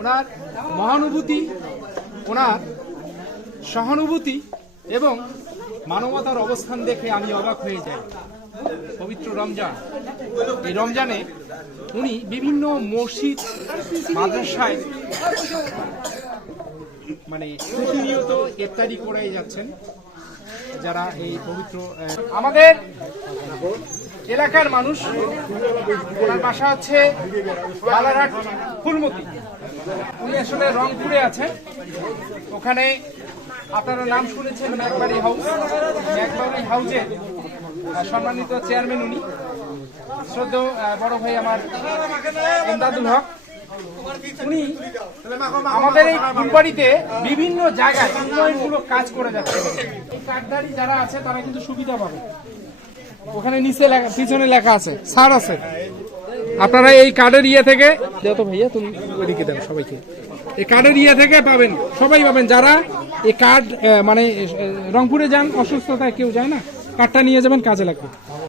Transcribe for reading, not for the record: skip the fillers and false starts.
ওনার মহানুভূতি, ওনার সহানুভূতি এবং মানবতার অবস্থান দেখে আমি অবাক হয়ে যাই। পবিত্র রমজান, এই রমজানে উনি বিভিন্ন মসজিদ মাদ্রাসায় মানে প্রতিনিয়ত ইফতারি করে যাচ্ছেন। যারা এই পবিত্র আমাদের এলাকার মানুষ, ওনার বাসা হচ্ছে বালারহাট ফুলমতি, উনি আসলে রংপুরে আছেন। ওখানে আপনারা নাম শুনেছেন ম্যাকবাড়ি হাউস, ম্যাকবাড়ি হাউসের সম্মানিত চেয়ারম্যান উনি, শ্রদ্ধেয় বড় ভাই আমার এমদাদুল হক। উনি আমাদের এই ফুলবাড়িতে বিভিন্ন জায়গায় উন্নয়নমূলক কাজ করে যাচ্ছে। কার্ডধারী যারা আছে তারা কিন্তু সুবিধা পাবে। ওখানে নিচে পিছনে লেখা আছে, ছাড় আছে। আপনারা এই কার্ডের ইয়ে থেকে দেও তো ভাইয়া, তুমি ওইদিকে দেন সবাইকে। এই কার্ডের ইয়ে থেকে পাবেন, সবাই পাবেন। যারা এই কার্ড মানে রংপুরে যান, অসুস্থতায় কেউ যায় না, কার্ডটা নিয়ে যাবেন, কাজে লাগবে।